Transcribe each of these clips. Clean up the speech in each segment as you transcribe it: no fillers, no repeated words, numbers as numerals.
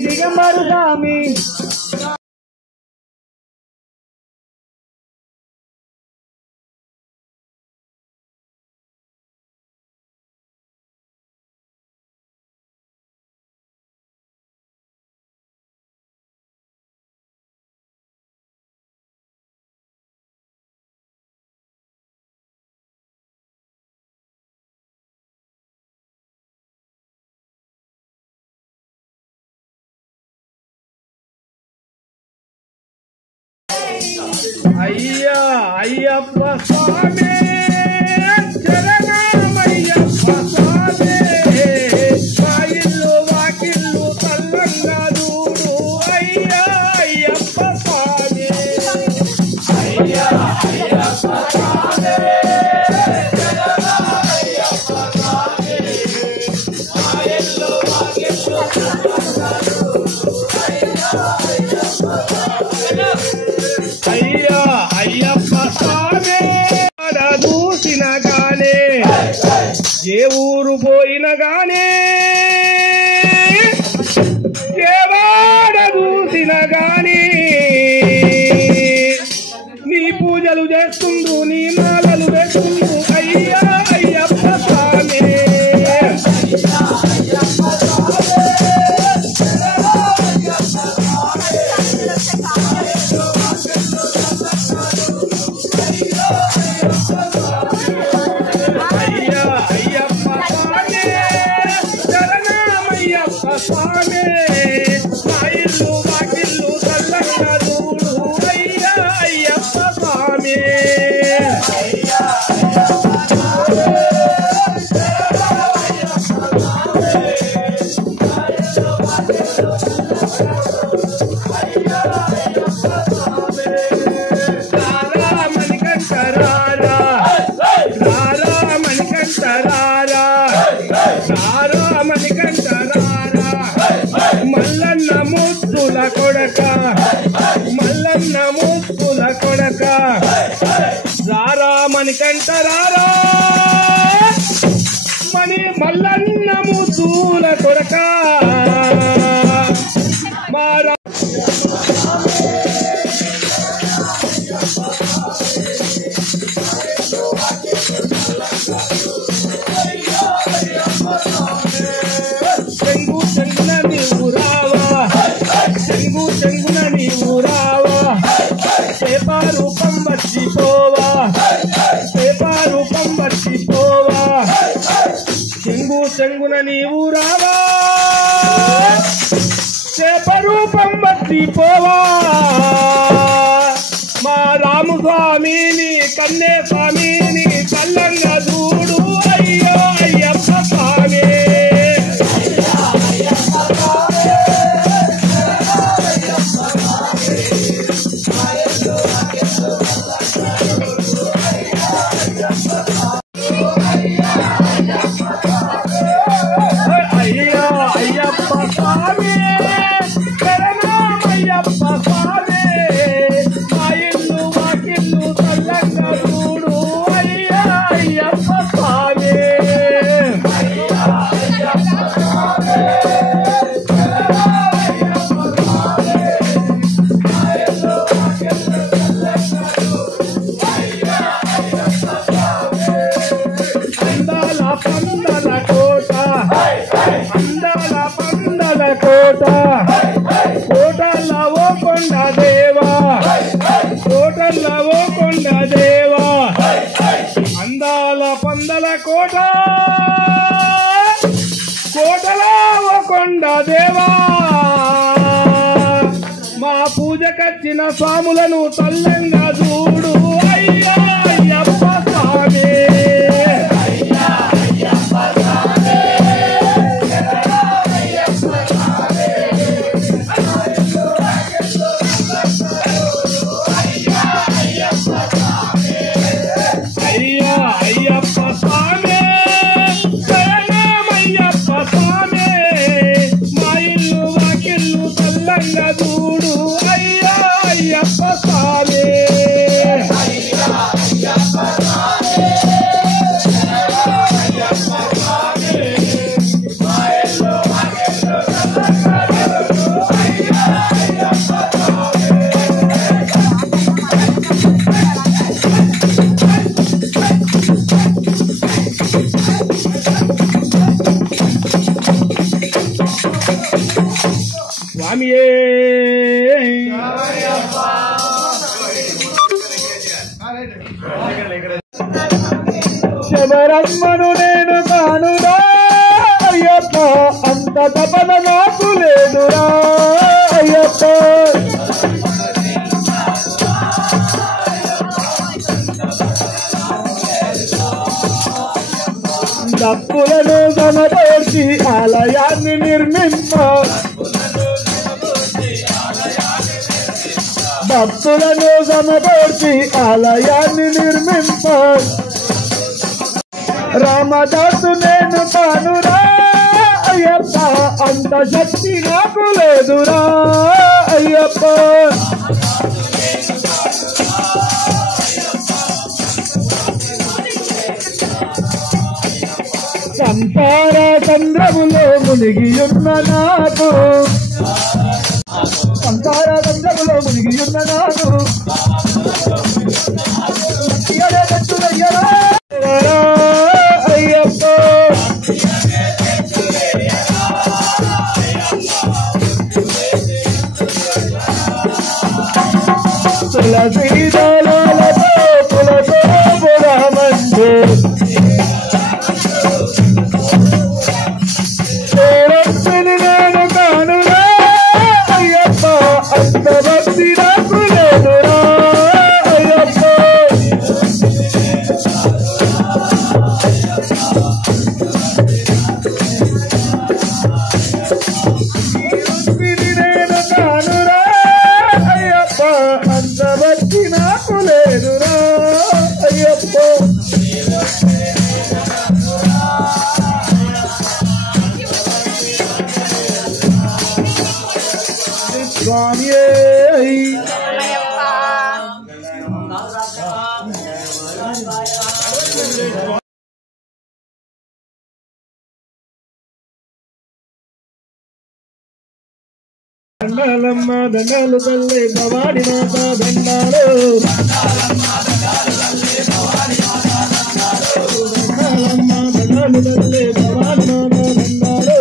दिगंबर स्वामी अय्या अय्यप्प स्वामी शरणमय्यप्प स्वामी మా ఇల్లు వాకిల్లు తల్లంగా చూడు అయ్యా అయ్యప్ప స్వామి అయ్యా అయ్యప్ప స్వామి శరణమయ్యప్ప స్వామి మా ఇల్లు వాకిల్లు తల్లంగా చూడు అయ్యా అయ్యప్ప స్వామి అయ్యా అయ్యప్ప స్వామి చూసిన గానే ఏ ఊరు పోయిన గానే ఏ వాడ చూసిన గాని నీ పూజలు చేస్తుండు నీ మాలలు వేస్తుండు అయ్యా అయ్యప్ప స్వామి स्वामी మా ఇల్లు వాకిల్లు తల్లంగా చూడు అయ్యా అయ్యప్ప స్వామి అయ్యా మల్లన్న ముద్దుల కొడక మల్లన్న ముద్దుల కొడక రారా మణికంఠ రారా మల్లన్న ముద్దుల కొడక మారా చెంగున నీవు రావా సేపా రూపం మర్చిపోవా సేపా రూపం మర్చిపోవా చెంగున నీవు రావా సేప రూపం మర్చిపోవా మా రాము స్వామిని కన్నే స్వామిని కల్లంగా చూడు అయ్యో అయ్యప్ప స్వామి కోటల్లవో కొండ దేవా కోటల్లవో కొండ దేవా అందాల పందల కోట కోటలవో కొండ దేవా మా పూజకచ్చిన స్వాములను తల్లంగా చూడు అయ్యా అయ్యప్ప స్వామి స్వామి స్వామియే శబరమ్మను నేను కానురా అయ్యప్ప అంత తపన నాకు లేదురా అయ్యప్ప డప్పులను సమదోర్చి ఆలయాన్ని నిర్మింప భక్తులను సమదోర్చి ఆలయాన్ని నిర్మింప రామదాసు నేను కానురా అయ్యప్ప అంత శక్తి నాకు లేదురా అయ్యప్ప సంసార చంద్రములో మునిగియున్న నాకు సంసార చంద్రములో మునిగియున్న నాకు అయ్యప్ప తులసి దళాలతో పులతో పురమందు నేను కానురా అయ్యప్ప అంత భక్తి నాకు లేదురా అయ్యప్ప నేను కానురా అయ్యప్ప అంత భక్తి నాకు లేదురా అయ్యప్ప స్వామియే దండాలమ్మ దండాలు తల్లి భవాని మాత దండాలు దండాలమ్మ దండాలు తల్లి భవాని మాత దండాలమ్మ దండాలు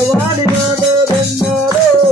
భవాని మాత దండాలు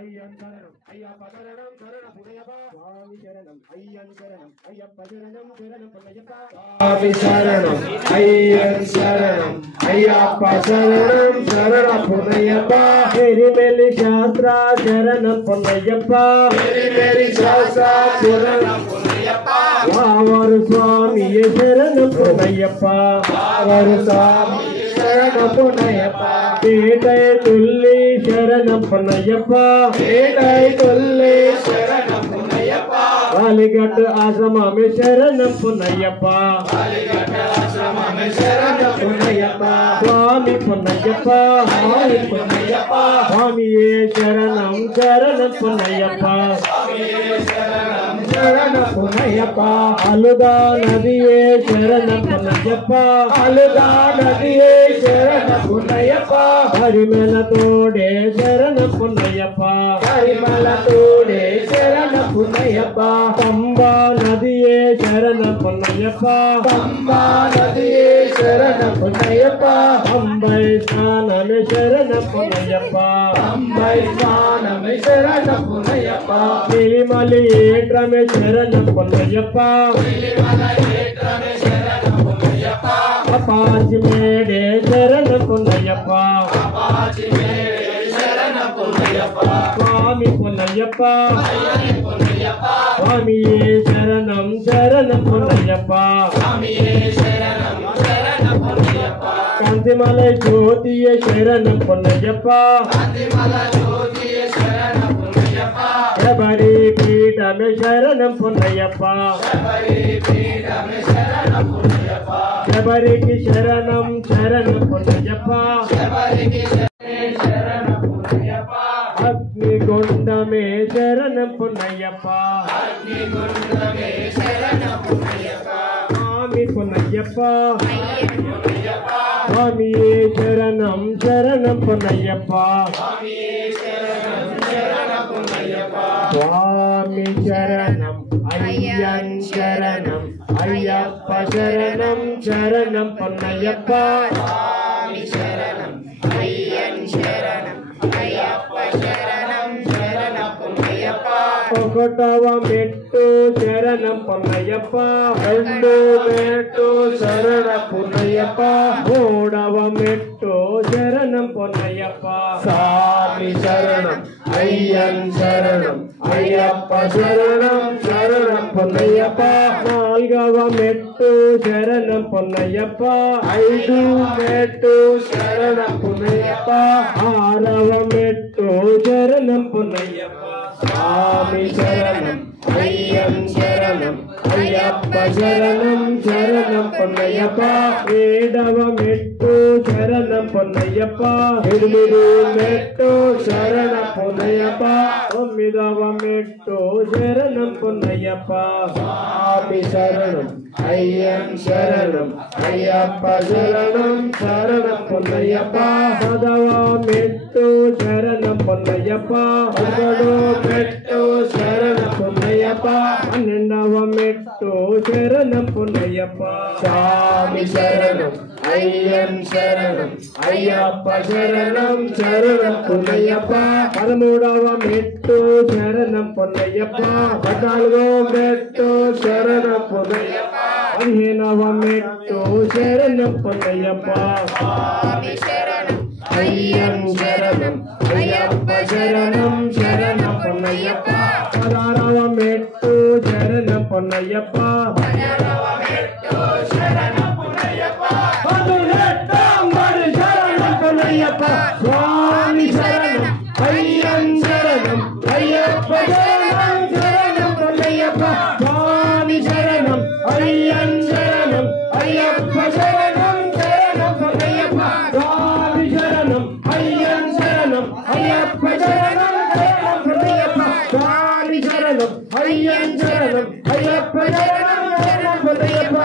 అయ్యన్ శరణం అయ్యప్ప శరణం శరణ పునయ్యప్ప స్వామి శరణం అయ్యన్ శరణం అయ్యప్ప శరణం శరణ పునయ్యప్ప స్వామి శరణం అయ్యన్ శరణం అయ్యప్ప శరణం శరణ పునయ్యప్ప ఎరిమెలి శాస్త్ర శరణం పునయ్యప్ప ఎరిమెలి శాస్త్ర శరణం పునయ్యప్ప వావరు స్వామి శరణం పునయ్యప్ప వావరు స్వామి శరణం పునయ్యప్ప పేటై తుల్లి శరణం పునయ్యప్ప పేటై తుల్లి శరణం పునయ్యప్ప వాలిగట్టు ఆశ్రమమే శరణం పునయ్యప్ప వాలిగట్టు ఆశ్రమమే శరణం పునయ్యప్ప స్వామి పునయ్యప్ప స్వామి పునయ్యప్ప స్వామియే శరణం శరణం పునయ్యప్ప స్వామియే శరణం శరణం పునయ్యప్ప అలుదా నదియే శరణం పునయ్యప్ప అలుదా నదియే శరణం పునయ్యప్ప హరిమల తోడే శరణం పునయ్యప్ప హరిమల తోడే శరణం పునయ్యప్ప పంబా నదియే శరణం పునయ్యప్ప పంబా నదియే శరణం పునయ్యప్ప పంబై స్నానమే శరణం పునయ్యప్ప పంబై స్నానమే శరణం పునయ్యప్ప నిలిమలి ఏట్రమే శరణం పునయ్యప్ప నిలిమల ఏట్రమే శరణం పునయ్యప్ప అపాచి మేడే శరణం పునయ్యప్ప అపాచి మేడే శరణం పునయ్యప్ప స్వామి పునయ్యప్ప స్వామియే శరణం శరణం పునయ్యప్ప స్వామియే శరణం శరణం పునయ్యప్ప కాంతిమలై జ్యోతియే శరణం పునయ్యప్ప కాంతిమల జ్యోతియే శరణం పునయ్యప్ప శబరి పీఠమే శరణం పునయ్యప్ప శబరి పీఠమే శరణం పునయ్యప్ప శబరికి శరణం శరణం పునయ్యప్ప శబరికి శరణం పునయ్యప్ప అగ్నిగుండమే శరణం పునయ్యప్ప అగ్నిగుండమే శరణం పునయ్యప్ప స్వామి పునయ్యప్ప స్వామియే శరణం శరణం పునయ్యప్ప స్వామియే శరణం శరణం పునయ్యప్ప స్వామి శరణం అయ్యన్ శరణం అయ్యప్ప శరణం శరణం పునయ్యప్ప స్వామి శరణం అయ్యన్ శరణం అయ్యప్ప శరణం శరణం పునయ్యప్ప ఒకటవ మెట్టు శరణం పునయ్యప్ప రెండో మెట్టు శరణ పునయ్యప్ప మూడవ మెట్టు శరణం పునయ్యప్ప స్వామి శరణం అయ్యన్ శరణం అయ్యప్ప శరణం శరణం పునయ్యప్ప నాలుగవ మెట్టు శరణం పునయ్యప్ప ఐదు మెట్టు శరణం పునయ్యప్ప ఆరవ మెట్టు శరణం పునయ్యప్ప స్వామి శరణం అయ్యన్ శరణం అయ్యప్ప శరణం శరణం పునయ్యప్ప ఏడవ మెట్టు శరణం పునయ్యప్ప ఎనిమిది మెట్టు శరణ పునయ్యప్ప తొమ్మిదవ మెట్టు శరణం పునయ్యప్ప స్వామి శరణం అయ్యన్ శరణం అయ్యప్ప శరణం శరణం పునయ్యప్ప పదవ మెట్టు శరణం పునయ్యప్ప 11వ మెట్టు శరణం పునయ్యప్ప 12వ మెట్టు శరణం పునయ్యప్ప స్వామి శరణం అయ్యన్ శరణం అయ్యప్ప శరణం శరణం పునయ్యప్ప 13వ మెట్టు శరణం పునయ్యప్ప 14వ మెట్టు శరణం పునయ్యప్ప 15వ మెట్టు శరణం పునయ్యప్ప స్వామి శరణం అయ్యన్ శరణం అయ్యప్ప శరణం శరణం పునయ్యప్ప 16వ మెట్టు శరణం పునయ్యప్ప 17వ మెట్టు శరణం పునయ్యప్ప 18వ శరణం పునయ్యప్ప స్వామి శరణం అయ్యన్ శరణం అయ్యప్ప శరణం శరణం పునయ్యప్ప స్వామి శరణం అయ్యన్ శరణం అయ్యప్ప శరణం శరణం పునయ్యప్ప స్వామి శరణం అయ్యన్ శరణం అయ్యప్ప శరణం శరణం పునయ్యప్ప స్వామి శరణం అయ్యన్ శరణం అయ్యప్ప శరణం శరణం పునయ్యప్ప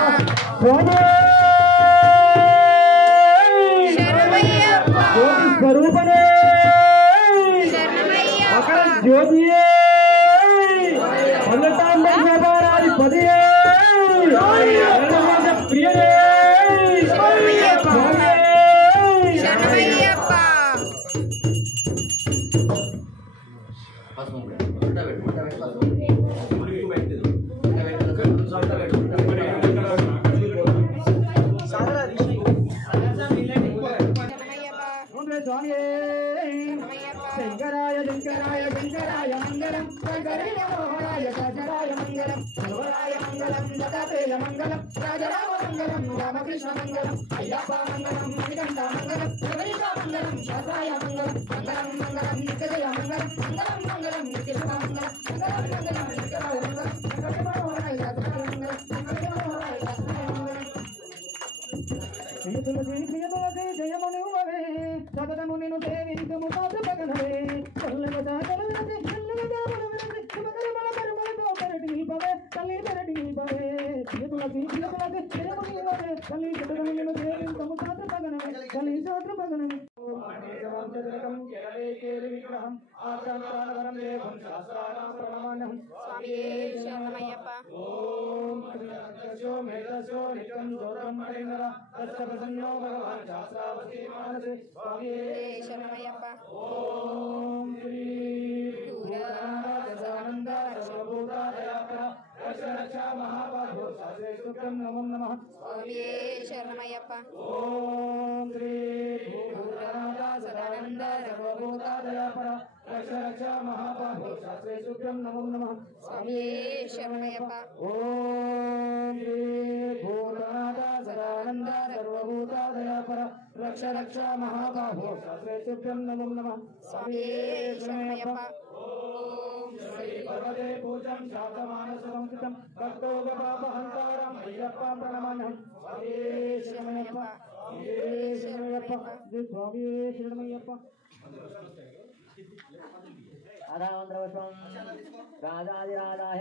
స్వామి స్వరూపనే అక్కడ జ్యోతియే పల్లెటాంబరాది పదియే ప్రియనే శంకరాయ శంకరాయ శంకరాయ మంగళం శంకరాయ మోహనాయ శంకరాయ మంగళం శివరాయ మంగళం దత్తాత్రేయ మంగళం రాజరామ మంగళం రామకృష్ణ మంగళం అయ్యప్ప మంగళం మణికంఠ మంగళం శబరీశ మంగళం శాస్త్రాయ మంగళం మంగళం మంగళం నిత్యజయ మంగళం మంగళం మంగళం నిత్యశుభ మంగళం మంగళం మంగళం నిత్యరాయ మంగళం శంకరాయ మోహనాయ శంకరాయ మంగళం శంకరాయ మోహనాయ శంకరాయ మంగళం ప్రియతులసి జయమనువే సతతము నిన్ను సేవించుము పాదపగనవే చల్లగా కలవిరసి చల్లగా మనవిరసి శుభకరమల కరుమలతో పెరటి నిల్పవే తల్లి పెరటి నిల్పవే ప్రియతులసి జయమనువే తల్లి సతతము నిన్ను సేవించుము పాదపగనవే తల్లి శాస్త్రపగనవే విగ్రహం ఆచారం దేవం శాస్త్రానాం ప్రణమాన్యం స్వామియే శరణమయ్యప్ప. ఓం శ్రీరక్షో మేధస్యో నిత్యం దూరమణేంద్ర తత్సప్రసన్నో భగవాన్ శాస్త్రావతి మానసే స్వామియే శరణమయ్యప్ప. ఓం శ్రీ పూర్ణానంద సర్వభూతాదయాపర రక్ష మహాబాహో శాస్త్రేస్తుభ్యం నమో నమః స్వామియే శరణమయ్యప్ప. ఓం శ్రీ పూర్ణానంద సదానంద సర్వభూతాదయాపర రక్ష మహాబాహో శాస్త్రేస్తుభ్యం నమో నమః స్వామియే శరణమయ్యప్ప. ఓం శ్రీ పూర్ణానంద సదానంద సర్వభూతాదయాపర రక్ష మహాబాహో శాస్త్రేస్తుభ్యం నమో నమః స్వామియే శరణమయ్యప్ప. శ్రీ పర్వతే పూజం శాతమానసంస్థితం భక్తోపపాపహంతారం అయ్యప్ప ప్రణమామ్యహం స్వామియే శరణమయ్యప్ప స్వామియే శరణమయ్యప్ప స్వామియే శరణమయ్యప్ప రాజాదిరాజాయ